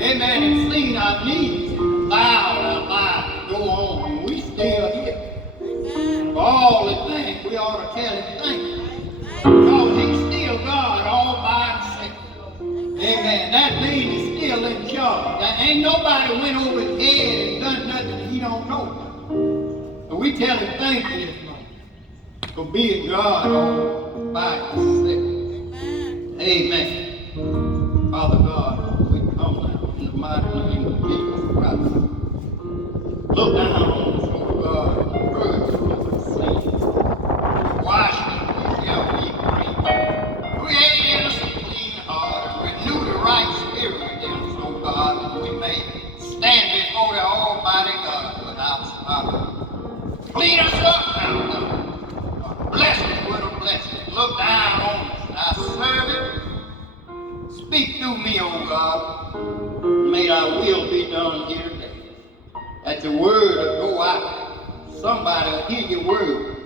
Amen. And seen our needs, allowed our lives to go on, and we still here. For all the things, we ought to tell him thank you. Because he's still God all by himself. Amen. That means he's still in charge. There ain't nobody went over his head and done nothing he don't know. So we tell him thank you this morning for being God all by himself. Amen. Father God, we come now in the mighty name of Jesus Christ. Look down on us, oh God, and purge us of sin. Wash us, we shall be clean. Create in us a clean heart and renew the right spirit within us, oh God, that we may stand before the Almighty God without spot. Clean us up now, God. Bless us with a blessing. Look down on us, our servant. Speak through me, O God. May thy will be done here today. That your word will go out. Somebody will hear your word.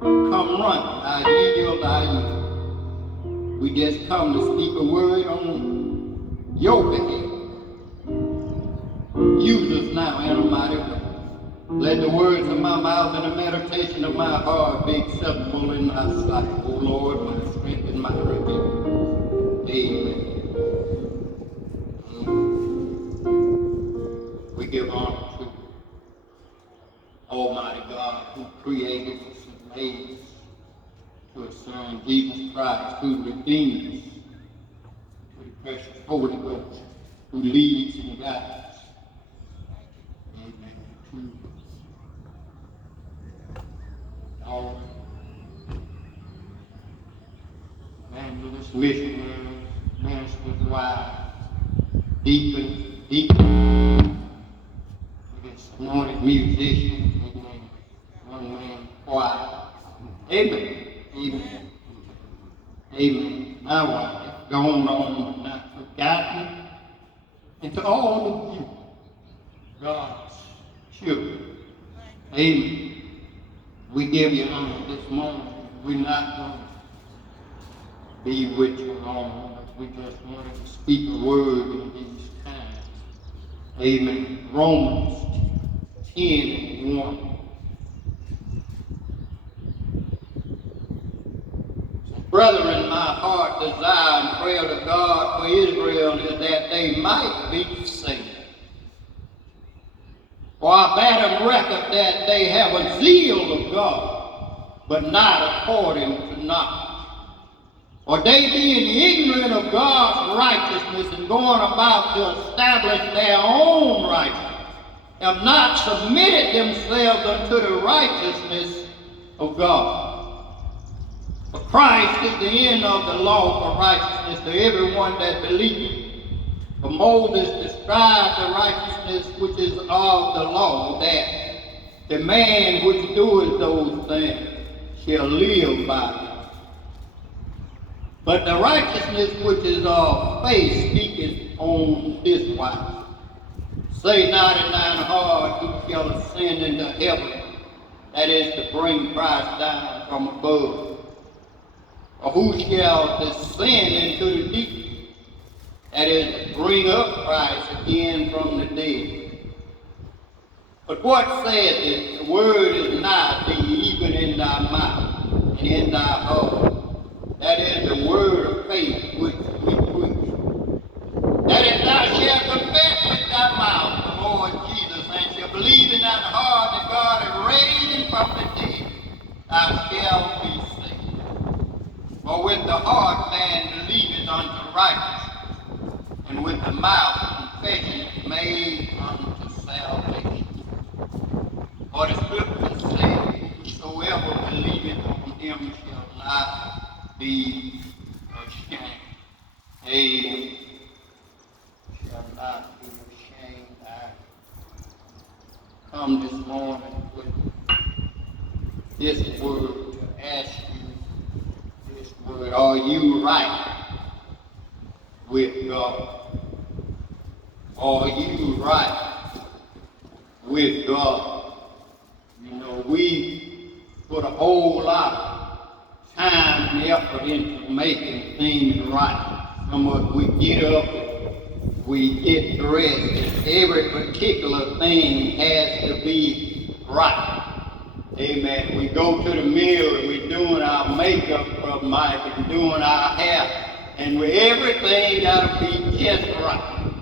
Come run, thy yield, thy yield. We just come to speak a word on your behalf. Use us now in a mighty way. Let the words of my mouth and the meditation of my heart be acceptable in thy sight, O Lord, my strength and my redeemer. Amen. We give honor to Almighty God who created us and made us, to his Son Jesus Christ who redeemed us, to the precious Holy Ghost who leads and guides. Amen. To all evangelist, missionaries, ministers, wives, deacons, anointed musicians, amen. One man choir. Amen. Amen. Amen. My wife, gone on, not forgotten. And to all of you, God's children. Amen. We give you honor this morning. We're not going to be with you long, but we just wanted to speak a word in these times. Amen. Romans 10:1. Brethren, my heart desire and prayer to God for Israel is that they might be saved. For I bear them record that they have a zeal of God, but not according to knowledge. Or they being ignorant of God's righteousness and going about to establish their own righteousness, have not submitted themselves unto the righteousness of God. For Christ is the end of the law for righteousness to everyone that believeth. For Moses described the righteousness which is of the law, that the man which doeth those things shall live by them. But the righteousness which is of faith speaketh on this wise. Say not in thine heart, who shall ascend into heaven, that is to bring Christ down from above. Or who shall descend into the deep, that is to bring up Christ again from the dead. But what saith it? The word is nigh thee, even in thy mouth and in thy heart. That is the word of faith which we preach. That if thou shalt confess with thy mouth the Lord Jesus, and shalt believe in thine heart that God hath raised him from the dead, thou shalt be saved. For with the heart man believeth unto righteousness, and with the mouth confession is made unto salvation. For the scripture says, whosoever believeth on him shall not be ashamed. Amen. Shall not be ashamed. I come this morning with this word to ask you this word. Are you right with God? Are you right with God? You know, we put a whole lot of time and effort into making things right. Some of us, we get up we get dressed. Every particular thing has to be right. Amen. We go to the mirror, we're doing our makeup, Brother Mike, we're doing our hair, and everything got to be just right.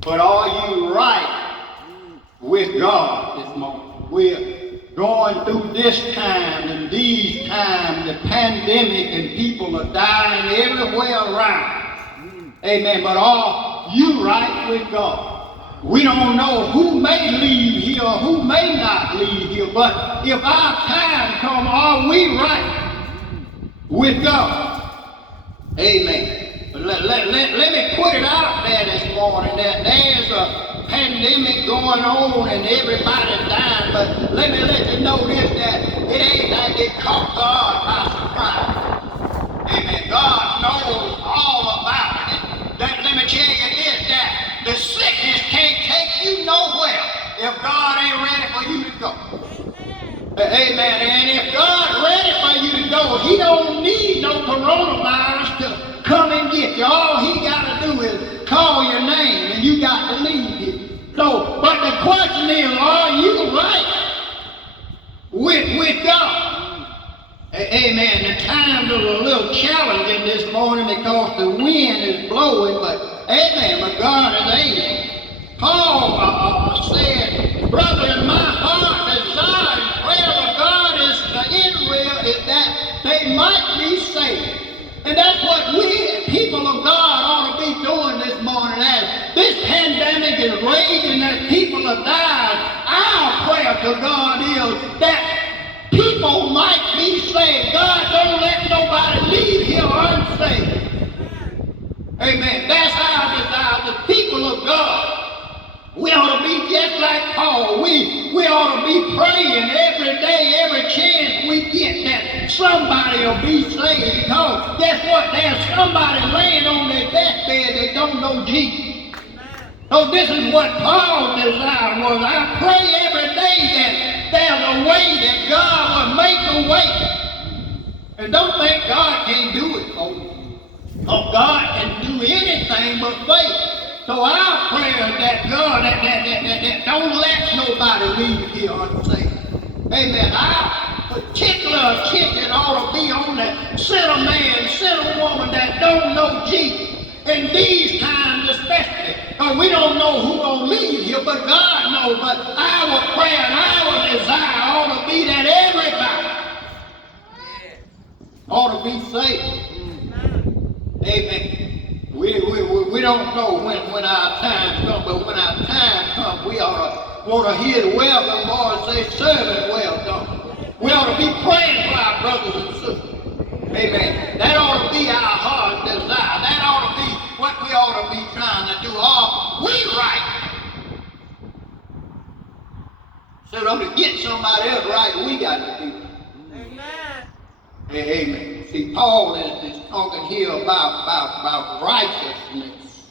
But are you right with God this morning? We're going through this time and these times, the pandemic, and people are dying everywhere around. Amen. But are you right with God? We don't know who may leave here or who may not leave here, but if our time comes, are we right with God? Amen. But let me put it out there this morning that there's a pandemic going on and everybody's dying, but let me let you know this, that it ain't like it caught God by surprise. Amen. God knows all about it. Let me tell you this, that the sickness can't take you nowhere if God ain't ready for you to go. Amen. And if God's ready for you to go, he don't need no coronavirus to come and get you. All he got to do is call your name and you got to leave here. So, but the question is, are you right with God? Amen. The times are a little challenging this morning because the wind is blowing, but amen, but God is able. Paul said, brother, in my heart desire and prayer of God is the Israel is that they might be saved. And that's what we, people of God, ought to be doing this morning. As this pandemic is raging, as people are dying, our prayer to God is that people might be saved. God don't let nobody leave here unsaved. Amen. That's our desire. The people of God, we ought to be just like Paul. We ought to be praying every day, every chance we get that somebody will be saved. Because guess what? There's somebody laying on their deathbed that don't know Jesus. So this is what Paul's desire was. I pray every day that there's a way that God will make a way. And don't think God can't do it, folks. Oh, God can do anything but faith. So our prayer is that God, that don't let nobody leave here unsaved. Amen. Our particular attention ought to be on the sinner man, sinner woman that don't know Jesus. In these times especially, because we don't know who's going to leave here, but God knows. But our prayer and our desire ought to be that everybody ought to be saved. Amen. We don't know when our time comes, but when our time comes, we ought to want to hear the welcome Lord say, servant, well done. We ought to be praying for our brothers and sisters. Amen. That ought to be our heart's desire. That ought to be what we ought to be trying to do. Are we right? So to get somebody else right, we got to do it. Amen. Amen. See, Paul is talking here about righteousness.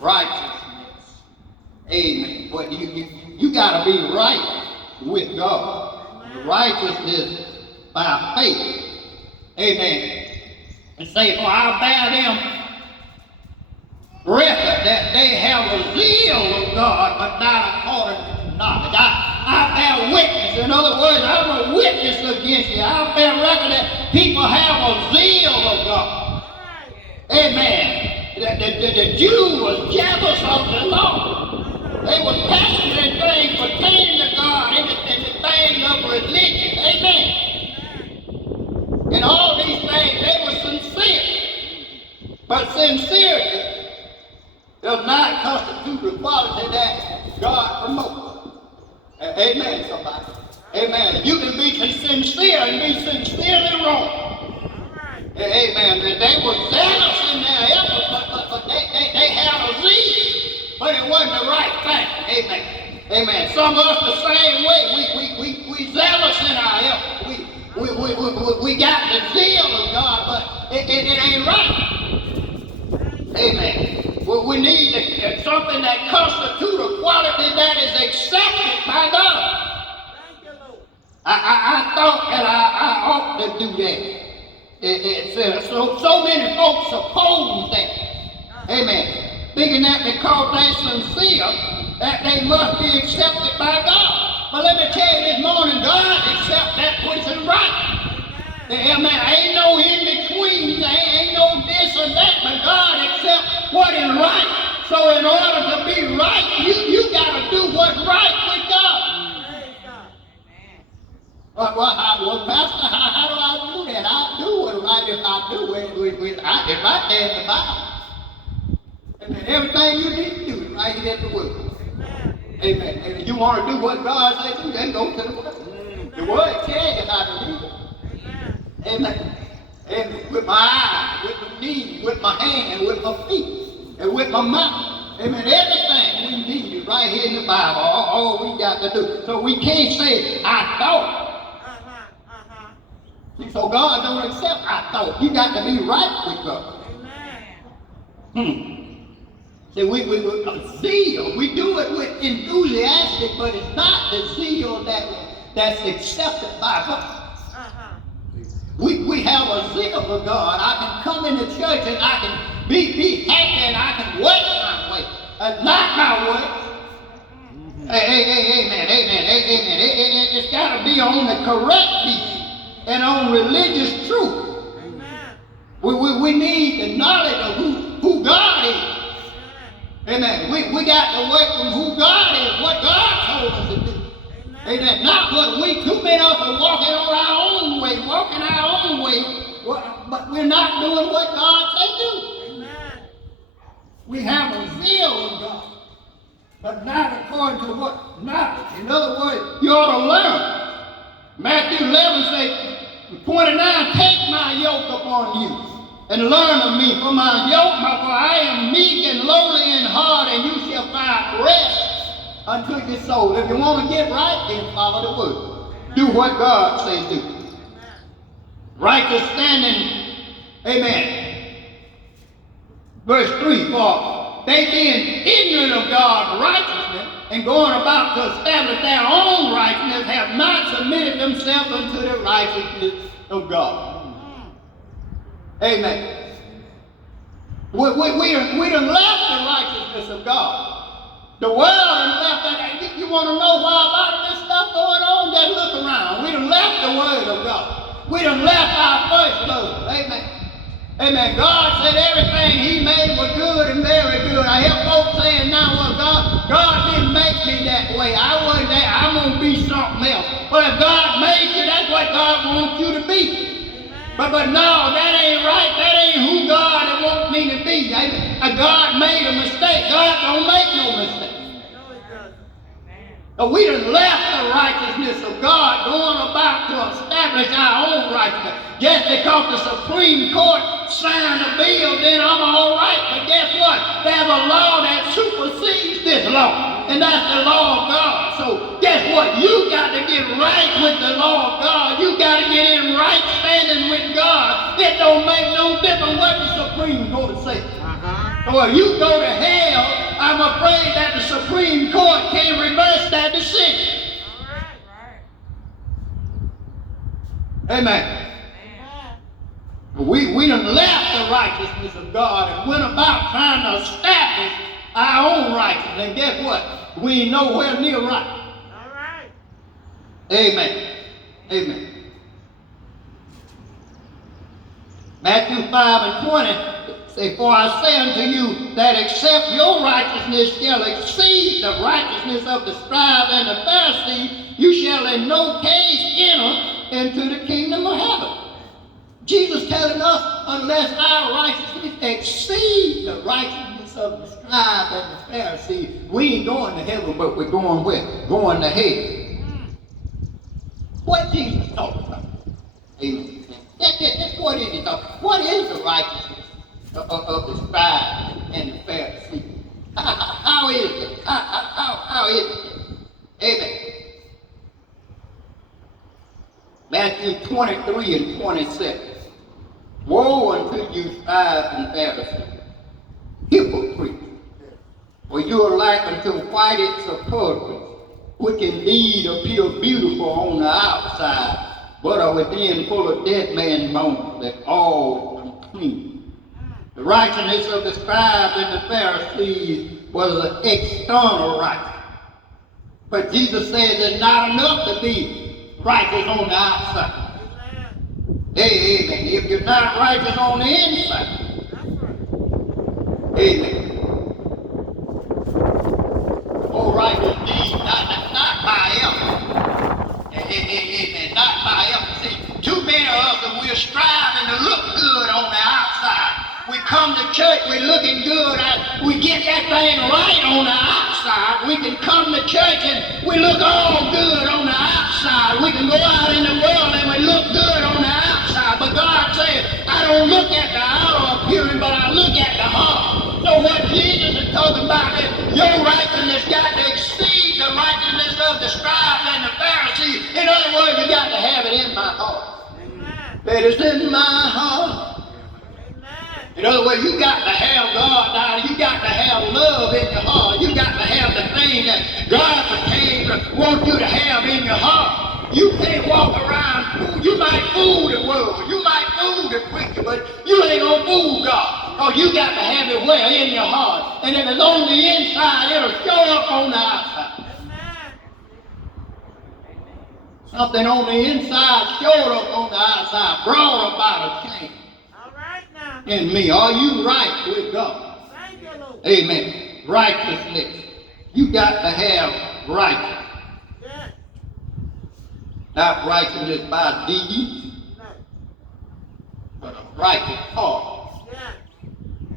Righteousness. Amen. But you got to be right with God. Amen. Righteousness by faith. Amen. And say, for I bear them record that they have a zeal of God, but not according to knowledge. I bear witness. In other words, I'm a witness against you. I bear record that people have a zeal of God. Amen. The Jew was jealous of the law. They were passionate in things pertaining to God and the things of religion. Amen. In all these things, they were sincere. But sincerity does not constitute the quality that God promotes. Amen, somebody. Amen. You can be sincere and be sincerely wrong. Amen. They were zealous in their efforts, but they had a zeal, but it wasn't the right thing. Amen. Amen. Some of us the same way. We zealous in our efforts. We got the zeal of God, but it ain't right. Amen. We need something that constitutes a quality that is accepted by God. Thank you, Lord. I thought that I ought to do that. So many folks oppose that. Amen. thinking that because they're sincere, that they must be accepted by God. But let me tell you this morning, God accepts that which is right. Amen. Ain't no in between, ain't no this or that, but God accepts what is right. So in order to be right, you got to do what's right with God. Well, Pastor, how do I do that? I do what's right if I do it. It's right there in the Bible. Amen. Everything you need to do is right here in the Word. Amen. And if you want to do what God says do, then go to the Word. The Word tells you how to do it. Amen. And with my eyes, with my knees, with my hands, with my feet, and with my mouth. Amen. Everything we need is right here in the Bible. All we got to do. So we can't say, I thought. See, so God don't accept I thought. You got to be right with God. See, we zeal. We do it with enthusiastic, but it's not the zeal that's accepted by God. We have a zeal for God. I can come into church and I can be happy and I can work my way, not my way. Amen. It's got to be on the correct beat and on religious truth. We need the knowledge of who God is. Amen. We got to work from who God is, what God told us to do. Amen. Not what too many of us are walking on our own way, walking our own way, but we're not doing what God said do. Amen. We have a zeal in God, but not according to what knowledge. In other words, you ought to learn. Matthew 11 says, 29, take my yoke upon you and learn of me, for my yoke, for I am meek and lowly in heart, and you shall find rest unto your soul. If you want to get right, then follow the word. Do what God says do. Righteous standing, amen. Verse 3, for they being ignorant of God's righteousness and going about to establish their own righteousness have not submitted themselves unto the righteousness of God. Amen. We done left the righteousness of God. The world done left that. You want to know why a lot of this stuff going on? Just look around. We done left the word of God. We done left our first love. Amen. Amen. God said everything he made was good and very good. I hear folks saying now, well, God didn't make me that way. I wasn't that. I'm going to be something else. But if God made you, that's what God wants you to be. But no, that ain't right. That ain't who God wants me to be. God made a mistake. God don't make no mistake. We done left the righteousness of God, going about to establish our own righteousness. Just because the Supreme Court signed a bill, then I'm all right. But guess what? There's a law that supersedes this law, and that's the law of God. So guess what? You got to get right with the law of God. You got to get in right standing with God. It don't make no difference what the Supreme Court says. Or you go to hell, I'm afraid that the Supreme Court can't reverse that decision. Amen. We done left the righteousness of God and went about trying to establish our own righteousness. And guess what? We ain't nowhere near right. All right. Amen. Amen. Matthew 5 and 20. Say, for I say unto you that except your righteousness shall exceed the righteousness of the scribe and the Pharisee, you shall in no case enter into the kingdom of heaven. Jesus telling us, unless our righteousness exceeds the righteousness of the scribe and the Pharisee, we ain't going to heaven, but we're going where? Going to hell. What Jesus talking about? Amen. That's what is he talking about? What is the righteousness of the scribe and the Pharisee? How is it? How is it? Amen. Matthew 23 and 26. Woe unto you, scribes and Pharisees, hypocrites! For you are like unto whited sepulchres, which indeed appear beautiful on the outside, but are within full of dead man's bones, that all unclean. The righteousness of the scribes and the Pharisees was an external righteousness. But Jesus says it's not enough to be righteous on the outside. Amen. If you're not righteous on the inside, amen. Oh, righteous deeds, not by effort. Amen. Not by effort. See, too many of us, and we're striving to look good on the outside. We come to church, we're looking good, we get that thing right on the outside. We can come to church and we look all good on the outside. We can go out in the world and we look good on the outside. But God said, I don't look at the outer appearance, but I look at the heart. So what Jesus is talking about is your righteousness got to exceed the righteousness of the scribes and the Pharisees. In other words, you got to have it in my heart. It is in my heart. In other words, you got to have God down. You got to have love in your heart. You got to have the thing that God wants you to have in your heart. You can't walk around. You might fool the world. You might fool the preacher, but you ain't going to fool God. Because you got to have it where? In your heart. And if it's on the inside, it'll show up on the outside. Something on the inside showed up on the outside, brought about a change. In me. Are you right with God? Thank you, Lord. Amen. Righteousness. You got to have righteousness. Yeah. Not righteousness by deeds, no, but a righteous heart. Yeah.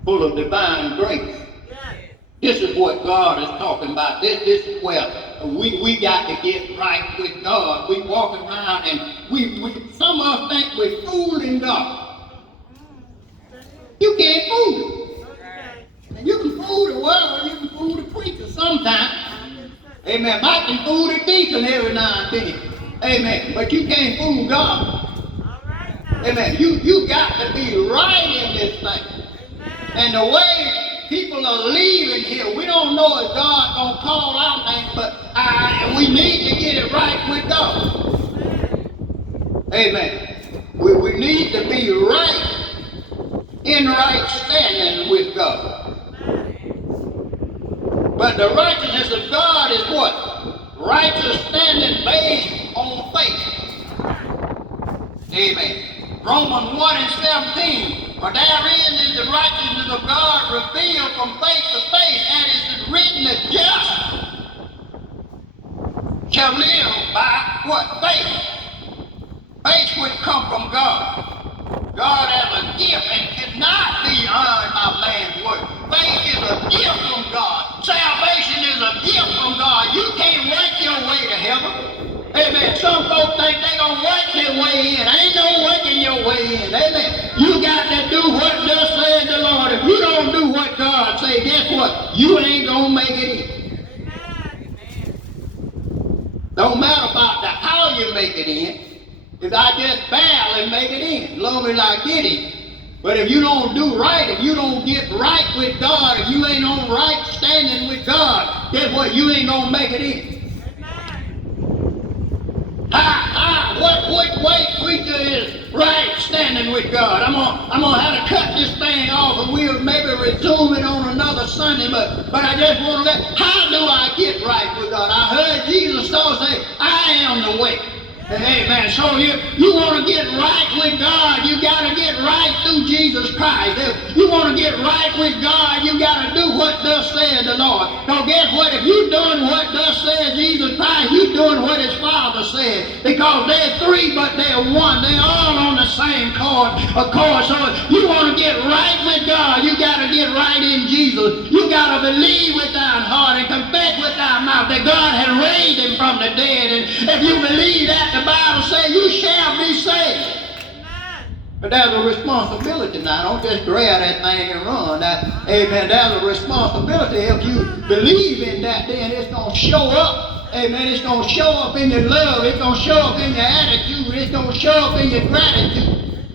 Full of divine grace. Yeah. This is what God is talking about. This is where we got to get right with God. We walk around and some of us think we're fooling God. You can't fool him. And you can fool the world, you can fool the preacher sometimes. Amen. I can fool the deacon every now and then. Amen. But you can't fool God. Amen. You got to be right in this thing. And the way people are leaving here, we don't know if God's going to call our name, but we need to get it right with God. Amen. We need to be right. In right standing with God. But the righteousness of God is what? Righteous standing based on faith. Amen. Romans 1 and 17. For therein is the righteousness of God revealed from faith to faith, and it is written that just shall live by what? Faith. Faith would come from God. God has a gift and cannot be earned by man's work. Faith is a gift from God. Salvation is a gift from God. You can't work your way to heaven. Amen. Some folks think they're going to work their way in. Ain't no working your way in. Amen. You got to do what thus said the Lord. If you don't do what God says, guess what? You ain't going to make it in. Don't matter about how you make it in. If I just barely make it in, as long as I get it. But if you don't do right, if you don't get right with God, if you ain't on right standing with God, guess what? You ain't going to make it in. What way preacher is right standing with God? I'm gonna have to cut this thing off and we'll maybe resume it on another Sunday, but I just want to how do I get right with God? I heard Jesus say, I am the way. Amen. So you want to get right with God, you got to get right through Jesus Christ. If you want to get right with God, you got to do what thus said the Lord. So guess what? If you're doing what thus said Jesus Christ, you're doing what his Father said. Because they're three, but they're one. They're all on the same chord. So if you want to get right with God, you got to get right in Jesus. You got to believe with thy heart and confess with thy mouth that God has raised him from the dead. And if you believe that, the Bible says you shall be saved. But there's a responsibility now. Don't just grab that thing and run. Amen. There's a responsibility. If you believe in that, then it's going to show up. Amen. It's going to show up in your love. It's going to show up in your attitude. It's going to show up in your gratitude.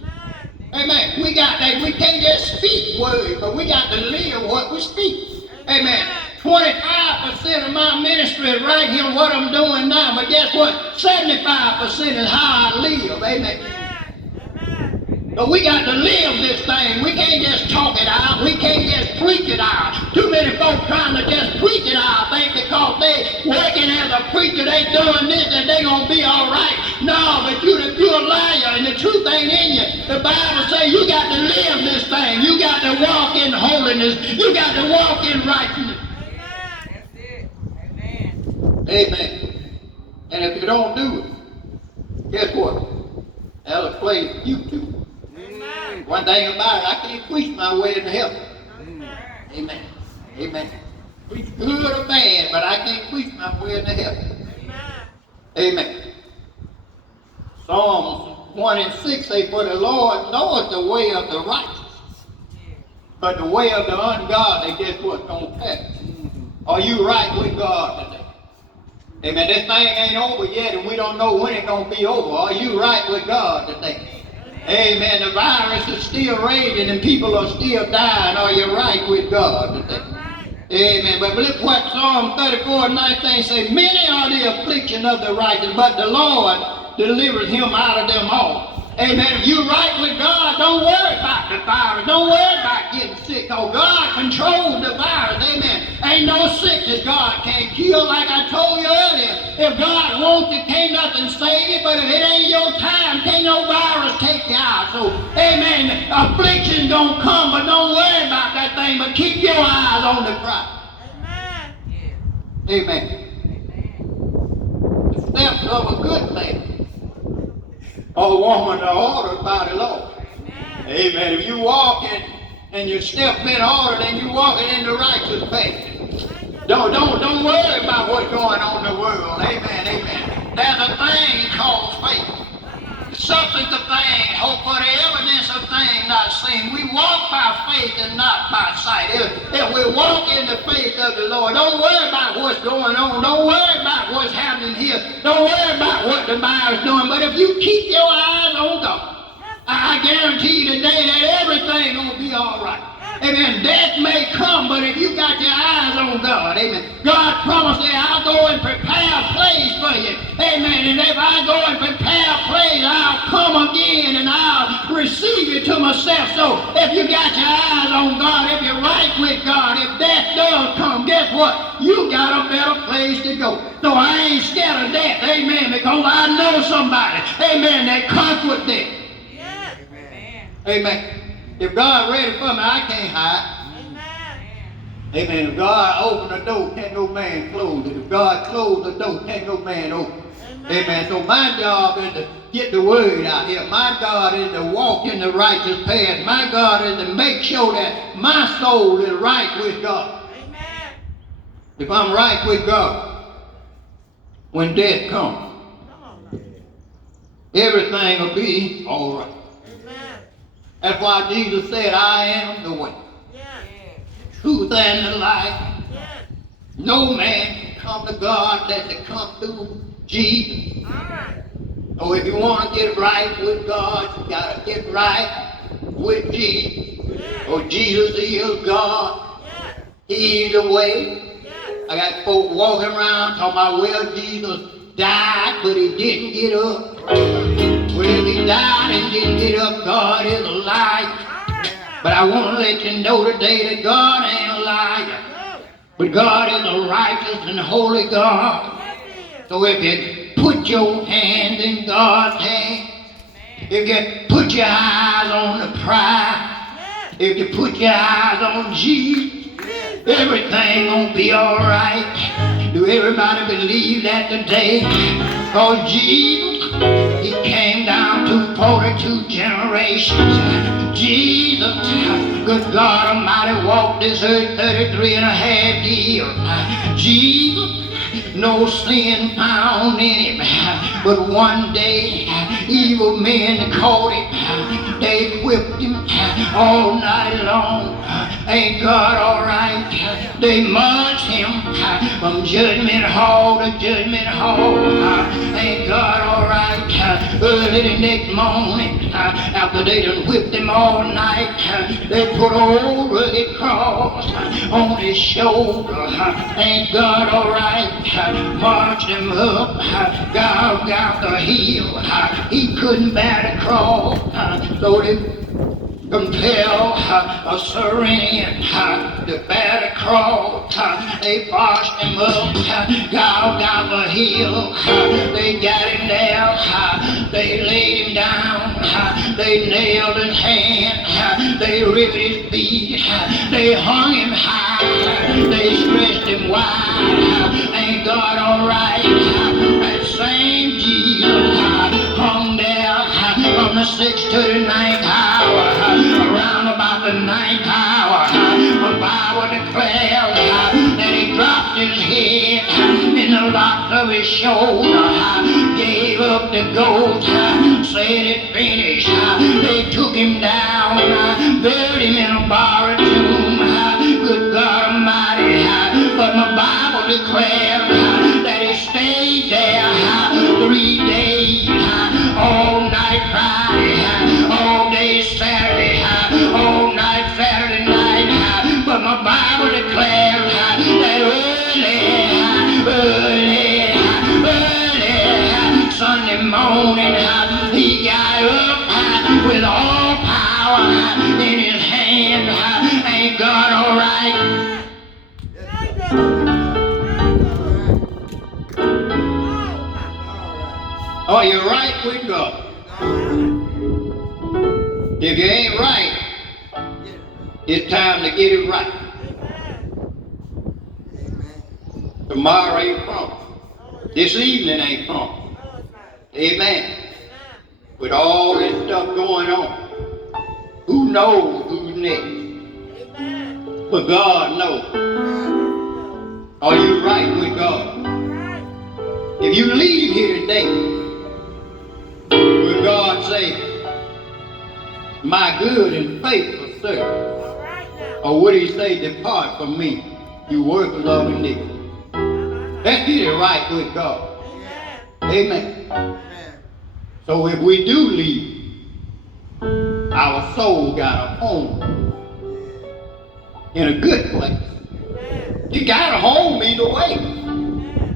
Amen. We can't just speak words, but we got to live what we speak. Amen. 25% of my ministry is right here, what I'm doing now. But guess what? 75% is how I live. Amen. But we got to live this thing. We can't just talk it out. We can't just preach it out. Too many folks trying to just preach it out. Think because they working as a preacher, they doing this and they gonna be all right. No, but you're a liar and the truth ain't in you. The Bible says you got to live this thing. You got to walk in holiness. You got to walk in righteousness. Amen. That's it. Amen. Amen. And if you don't do it, guess what? That'll play you too. Amen. One thing about it, I can't preach my way into heaven. Amen. Amen. Preach good or bad, but I can't preach my way into heaven. Amen. Psalms 1 and 6 say, for the Lord knoweth the way of the righteous, but the way of the ungodly, guess what? Don't pass. Are you right with God today? Amen. This thing ain't over yet, and we don't know when it's going to be over. Are you right with God today? Amen. The virus is still raging and people are still dying. Are you right with God today? Amen. But look what Psalm 34 and 19 say. Many are the affliction of the righteous, but the Lord delivers him out of them all. Amen. If you're right with God, don't worry about the virus. Don't worry about getting sick. Oh, God controls the virus. Amen. Ain't no sickness God can't kill. Like I told you earlier, if God wants it, can't nothing save it. But if it ain't your time, can't no virus take you out. So, amen, affliction gonna come, but don't worry about that thing. But keep your eyes on the prize. Amen. The steps of a good man, a woman are ordered by the Lord. Amen. If you walking and your step been ordered and you walking in the righteous path, don't worry about what's going on in the world. Amen. Amen. There's a thing called faith. The substance of things, hope for the evidence of things not seen. We walk by faith and not by sight. If we walk in the faith of the Lord, don't worry about what's going on. Don't worry about what's happening here. Don't worry about what the virus is doing. But if you keep your eyes on God, I guarantee you today that everything gonna be all right. Amen. Death may come, but if you got your eyes on God, amen. God promised that I'll go and prepare a place for you. Amen. And if I go and prepare a place, I'll come again and I'll receive you to myself. So if you got your eyes on God, if you're right with God, if death does come, guess what? You got a better place to go. So I ain't scared of death. Amen. Because I know somebody, amen, that conquered death. Yes. Amen. Amen. If God ready for me, I can't hide. Amen. Amen. If God open the door, can't no man close it. If God close the door, can't no man open it. Amen. So my job is to get the word out here. My God is to walk in the righteous path. My God is to make sure that my soul is right with God. Amen. If I'm right with God, when death comes, everything will be all right. That's why Jesus said, I am the way, the truth, and the life. No man can come to God unless they come through Jesus. So if you want to get right with God, you got to get right with Jesus. Oh, Jesus is God. He's the way. I got folks walking around talking about, well, Jesus died, but he didn't get up. Well, if he died and didn't get up, God is a liar. But I want to let you know today that God ain't a liar. But God is a righteous and holy God. So if you put your hand in God's hand, if you put your eyes on the prize, if you put your eyes on Jesus, everything gonna be all right. Do everybody believe that today? Because Jesus, he came down to 42 generations. Jesus, good God Almighty, walked this earth 33 and a half years. Jesus, no sin found in him. But one day, evil men caught him. They whipped him all night long. Ain't God all right? They march him from judgment hall to judgment hall. Ain't God all right? Early the next morning, after they done whipped him all night, they put an old rugged cross on his shoulder. Ain't God all right? Marched him up, got the hill. He couldn't bear the cross, so they compel a Syrian to bear the cross. They marched him up, got the hill. They got him there. They laid him down. They nailed his hand. They ripped his feet. They hung him high. They stretched him wide. Ain't God all right? That same Jesus hung there from the 6th to the 9th hour. Around about the 9th hour, the Bible declares that he dropped his head in the locks of his shoulder, gave up the ghost, said it finished. They took him down, buried him in a borrowed tomb. Good God Almighty, but my Bible declares that he stayed there 3 days, all night Friday, all day Saturday, all night Saturday night. But my Bible declares that early Sunday morning, he got up with all power in his hand. Ain't God all right? Are you right with God? If you ain't right, it's time to get it right. Tomorrow ain't promised. This evening ain't promised. Amen. With all this stuff going on, who knows who's next? But God knows. Are you right with God? If you leave here today, will God say, my good and faithful servant? Or would he say, depart from me, you workers of iniquity? Let's get it right with God. Amen. So if we do leave, our soul got a home in a good place. You got a home either way,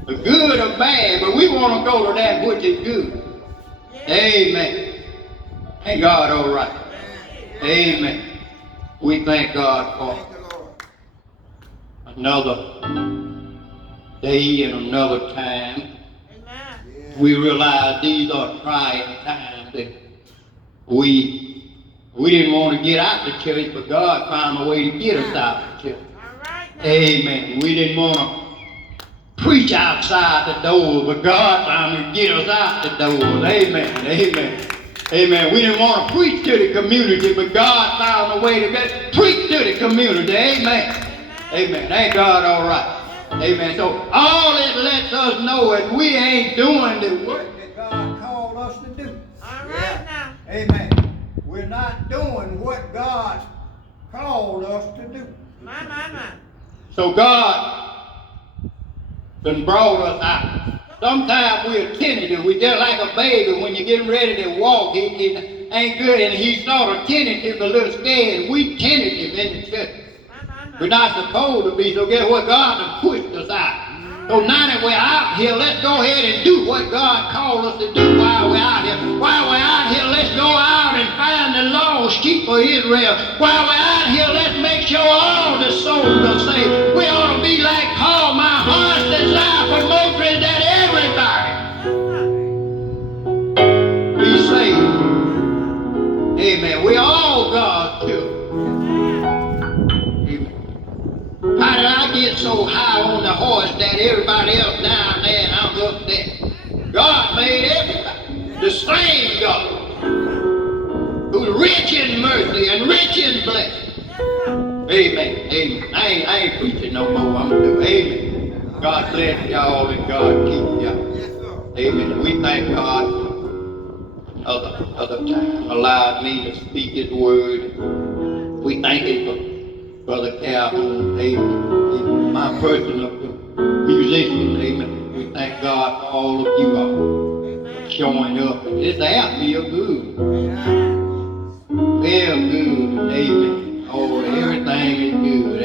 the good or bad, but we want to go to that which is good. Amen. Ain't God all right? Amen. We thank God for another day and another time. We realize these are trying times that we didn't want to get out the church, but God found a way to get us out of the church. Amen. We didn't want to preach outside the door, but God found to get us out the doors. Amen. Amen. Amen. We didn't want to preach to the community, but God found a way to preach to the community. Amen. Amen. Ain't God all right? Amen. So all it lets us know is we ain't doing the work that God called us to do. All right now. Amen. We're not doing what God called us to do. My. So God done brought us out. Sometimes we're tentative. We just like a baby when you're getting ready to walk. He ain't good, and he's sort of tentative, a little scared. We tentative in the church. We're not supposed to be. So guess what? God has pushed us out. So now that we're out here, let's go ahead and do what God called us to do while we're out here. While we're out here, let's go out and find the lost sheep of Israel. While we're out here, let's make sure all the souls are saved. We ought to be like Paul, my heart's desire for most is that everybody be saved. Amen. We all God's children. How did I get so high on the horse that everybody else down there and I'm up there? God made everybody. The same God. Who's rich in mercy and rich in blessing. Amen. Amen. I ain't preaching no more. I'm going to do. Amen. God bless y'all and God keep y'all. Amen. We thank God for another time allowed me to speak his word. We thank him for Brother Calhoun, amen. My personal musicians, amen. We thank God for all of you all for showing up. This app feel good. Feel good, amen. Oh, everything is good.